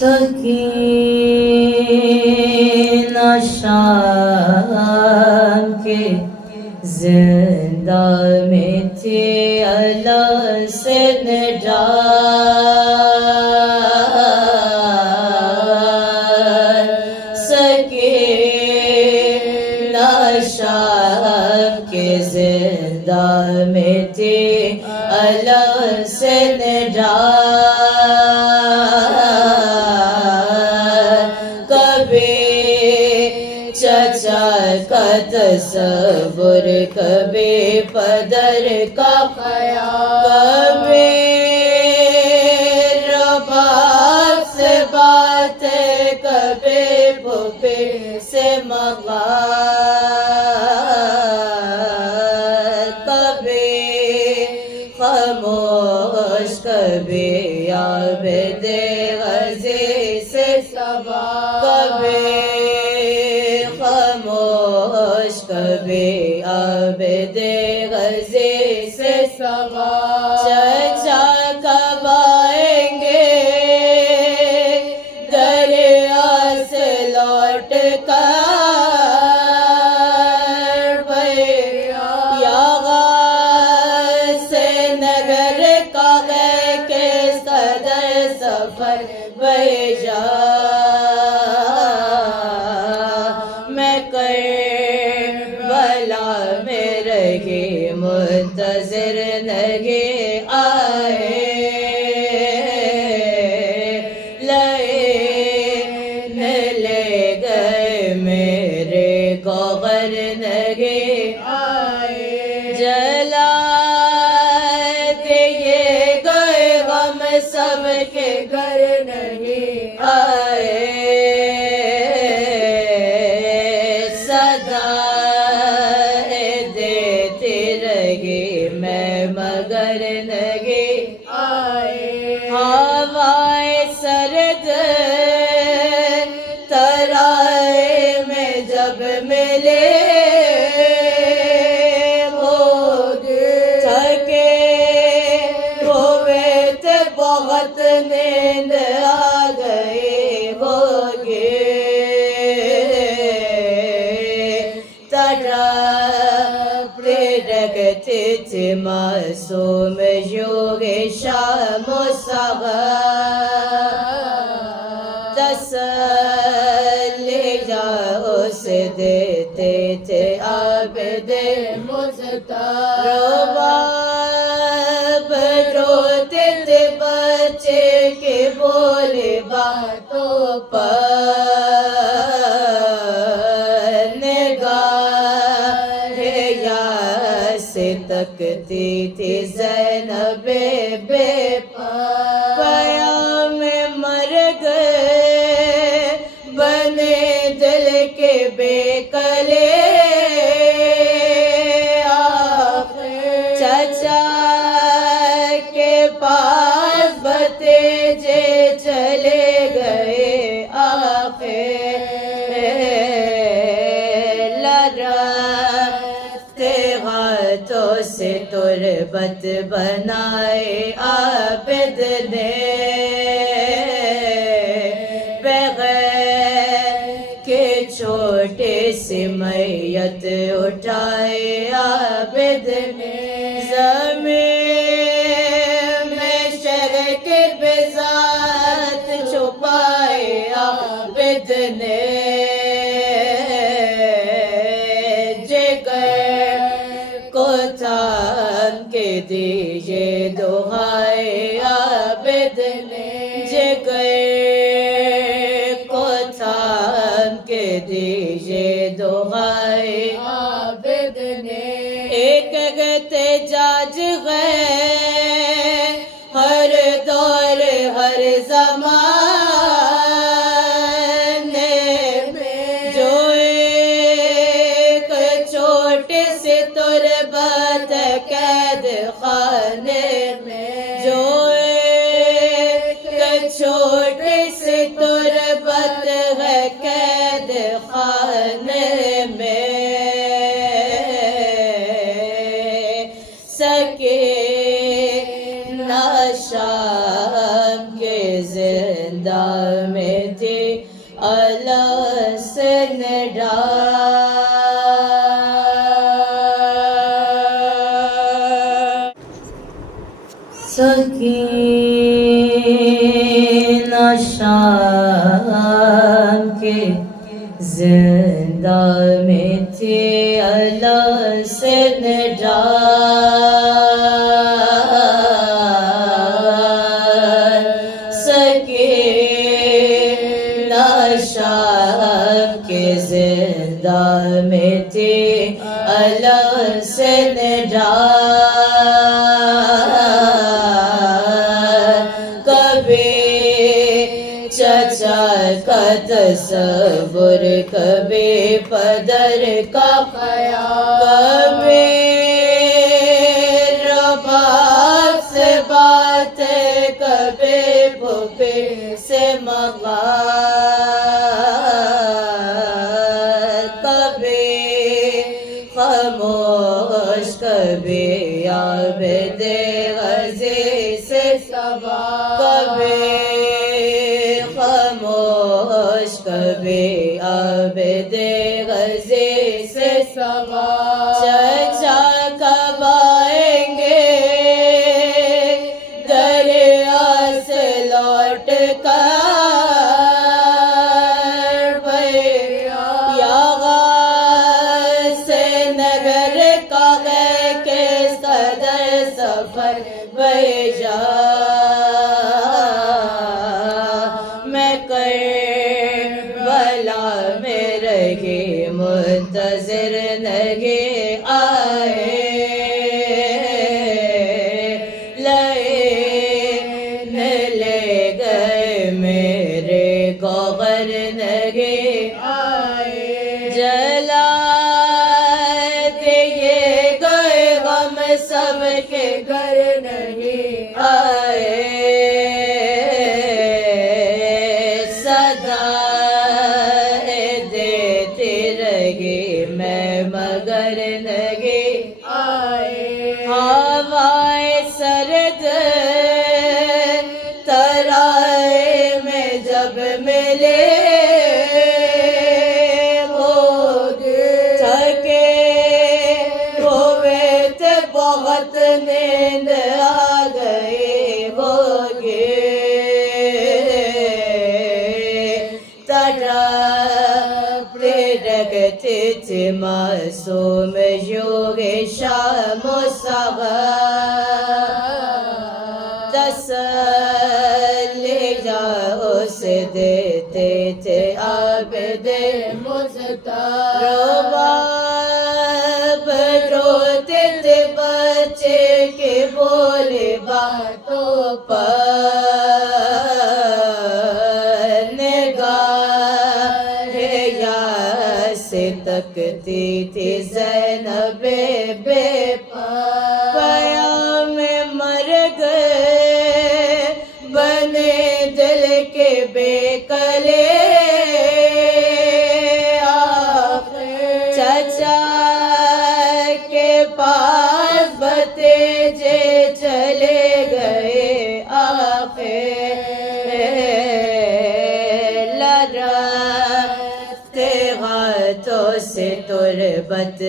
سکینہ شام کے زندہ میں تھی اللہ سے نجات سکینہ شام کے زندہ میں تھی اللہ سے نجات چچا کا تصور کبھی پدر کا خیال کبھی رباب سے بات کبھی پھوپھی سے مقام کبھی خاموش کبھی عابد غزی سے سوال کبھی کبھی عابد غزی سے سوال چچا کب آئیں گے دریا سے لوٹ کر یا غاث نگر کا ہے کس قدر سفر بیجا میں منتظر نگے آئے لے گئے میرے گوہر نگے آئے جلا دیے گئے غم سب کے گھر نگے آئے مگر نگے آئے ہوائے سرد ترائے میں جب ملے تھکے ہوئے تھے بہت نیند آ گئے ہوگے رکھتے تھے معصوم یوگ شام و سحر تسلی اسے دیتے تھے عابد مجتبی رباب روتے تھے بچے کے بولے باتوں پر تکتی تھی زینب بے قیام مر گئے بنے دل کے بے کلے چچا کے پاس بھتیجے چلے گئے آخر ہاتھوں سے تربت بنائے عابد نے بغیر کے چھوٹے سی میت اٹھائے عابد نے زمین میں شرح کے بذات چھپائے عابد نے دیجے دعائے عابد نے جگر کو تھام کے دیجے دعائے عابد نے ایک احتجاج ہے ہر دور ہر زمانے میں جو ایک چھوٹے سے تربت قید خانے میں جو ایک چھوٹے سے تربت ہے قید خانے میں سکینہ شام کے زندہ میں تھی اللہ سے نڈال سکینہ شام کے زندہ میں تھی اللہ سے نڈال سکینہ شام کے زندہ میں تھی اللہ سے نڈال کبھی چچا کا تصور کبھی پدر کا خیال کبھی رباب سے باتیں کبھی پھوپھی سے مقال کبھی خاموش کبھی عابد غزی سے سوال کبھی خاموش کبھی عابد غزی سے سوال چچا کب آئیں گے دریا سے لوٹ کر یا غاث نگر کا ہے کس قدر سفر بیجا میں کربلا میں رہی منتظر نہیں آئے لے گئے میرے گوہر نہیں آئے جلا دیے گئے غم سب کے گھر نہیں آئے میں مگر نہیں آئے ہوائے سرد ترائے میں جب ملے وہ تھکے ہوئے تھے بہت نیند آ گئی ہوگی رکھتے تھے معصوم یوگ شام و صبح تسلی اسے دیتے تھے عابد مجتبی رباب روتے تھے بچے کے بولے باتوں پر نگاہ سے تکتی تھی زینب بے قیام مر گئے بنے دل کے بے کلے چچا کے پاس بھتیجے چلے گئے آخر لڑتے ہاتھوں سے تربت